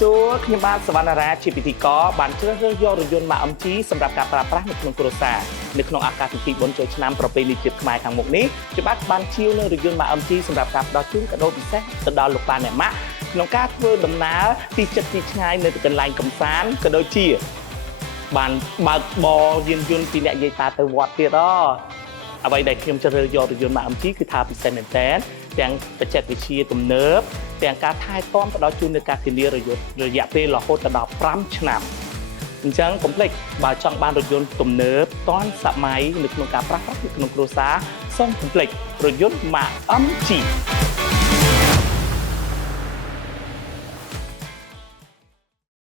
សួរខ្ញុំបាទសវណ្ណារាជាពិធីករបានជ្រើសរើសយករថយន្ត MG សម្រាប់ការប្រើប្រាស់នៅក្នុងគ្រួសារនៅក្នុងឱកាសពិធីបុណ្យចូលឆ្នាំប្រពៃណីជាតិខ្មែរខាងមុខនេះខ្ញុំបាទបានជៀវនៅរថយន្ត MG សម្រាប់ការផ្ដល់ជូនកាដូពិសេសទៅដល់លោកប៉ាអ្នកម៉ាក់ក្នុងការធ្វើដំណើរទីជិតទីឆ្ងាយនៅកន្លែងកំសាន្តក៏ដូចជាបានបើកបរយានយន្តពីអ្នកយាយតាទៅវត្តទៀតអ្វីដែលខ្ញុំជ្រើសរើសយករថយន្ត MG គឺថាពិសេសមែនតើទាំងបច្ចេកវិទ្យាទំនើបទាំងការថែទាំផ្ដល់ជូននូវការធានារយៈពេលរហូតដល់5ឆ្នាំអញ្ចឹងកុំភ្លេចបើចង់បានរថយន្តទំនើបទាន់សម័យនៅក្នុងការប្រើប្រាស់នៅក្នុងគ្រួសារសូមកុំភ្លេចរថយន្ត MG